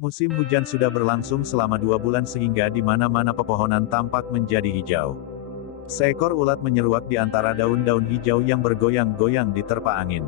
Musim hujan sudah berlangsung selama 2 bulan sehingga di mana-mana pepohonan tampak menjadi hijau. Seekor ulat menyeruak di antara daun-daun hijau yang bergoyang-goyang diterpa angin.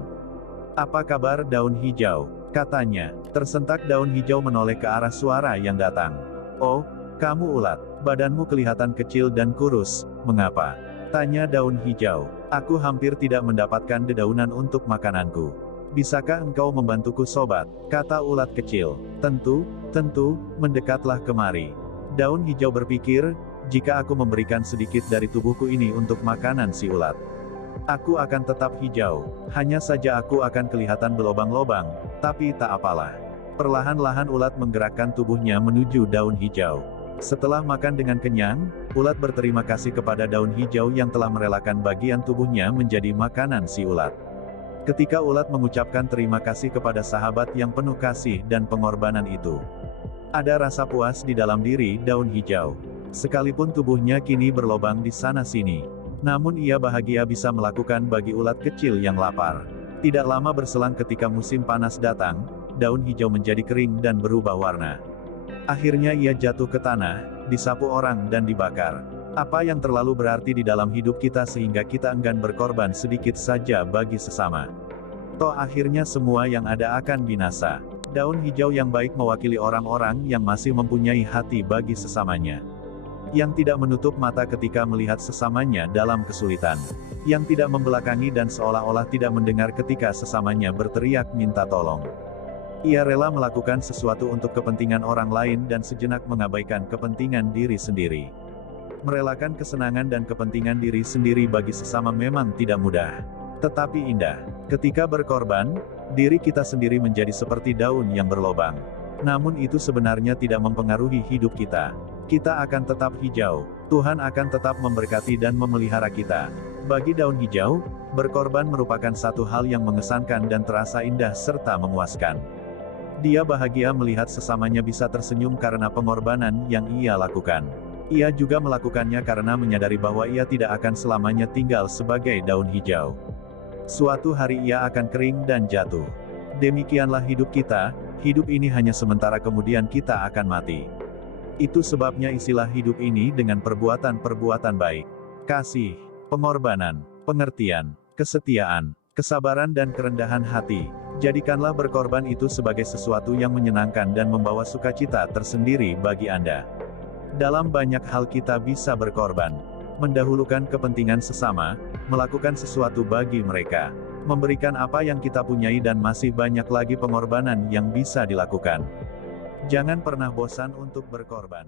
"Apa kabar daun hijau?" katanya. Tersentak daun hijau menoleh ke arah suara yang datang. "Oh, kamu ulat. Badanmu kelihatan kecil dan kurus, mengapa?" tanya daun hijau. "Aku hampir tidak mendapatkan dedaunan untuk makananku. Bisakah engkau membantuku sobat?" kata ulat kecil. Tentu, mendekatlah kemari." Daun hijau berpikir, "Jika aku memberikan sedikit dari tubuhku ini untuk makanan si ulat, aku akan tetap hijau. Hanya saja aku akan kelihatan berlobang-lobang, tapi tak apalah." Perlahan-lahan ulat menggerakkan tubuhnya menuju daun hijau. Setelah makan dengan kenyang, ulat berterima kasih kepada daun hijau yang telah merelakan bagian tubuhnya menjadi makanan si ulat. Ketika ulat mengucapkan terima kasih kepada sahabat yang penuh kasih dan pengorbanan itu, ada rasa puas di dalam diri daun hijau. Sekalipun tubuhnya kini berlobang di sana-sini, namun ia bahagia bisa melakukan bagi ulat kecil yang lapar. Tidak lama berselang ketika musim panas datang, daun hijau menjadi kering dan berubah warna. Akhirnya ia jatuh ke tanah, disapu orang dan dibakar. Apa yang terlalu berarti di dalam hidup kita sehingga kita enggan berkorban sedikit saja bagi sesama? Toh akhirnya semua yang ada akan binasa. Daun hijau yang baik mewakili orang-orang yang masih mempunyai hati bagi sesamanya. Yang tidak menutup mata ketika melihat sesamanya dalam kesulitan. Yang tidak membelakangi dan seolah-olah tidak mendengar ketika sesamanya berteriak minta tolong. Ia rela melakukan sesuatu untuk kepentingan orang lain dan sejenak mengabaikan kepentingan diri sendiri. Merelakan kesenangan dan kepentingan diri sendiri bagi sesama memang tidak mudah, tetapi indah. Ketika berkorban, diri kita sendiri menjadi seperti daun yang berlobang. Namun itu sebenarnya tidak mempengaruhi hidup kita. Kita akan tetap hijau. Tuhan akan tetap memberkati dan memelihara kita. Bagi daun hijau, berkorban merupakan satu hal yang mengesankan dan terasa indah serta memuaskan. Dia bahagia melihat sesamanya bisa tersenyum karena pengorbanan yang ia lakukan. Ia juga melakukannya karena menyadari bahwa ia tidak akan selamanya tinggal sebagai daun hijau. Suatu hari ia akan kering dan jatuh. Demikianlah hidup kita, hidup ini hanya sementara kemudian kita akan mati. Itu sebabnya isilah hidup ini dengan perbuatan-perbuatan baik. Kasih, pengorbanan, pengertian, kesetiaan, kesabaran dan kerendahan hati. Jadikanlah berkorban itu sebagai sesuatu yang menyenangkan dan membawa sukacita tersendiri bagi Anda. Dalam banyak hal kita bisa berkorban, mendahulukan kepentingan sesama, melakukan sesuatu bagi mereka, memberikan apa yang kita punyai dan masih banyak lagi pengorbanan yang bisa dilakukan. Jangan pernah bosan untuk berkorban.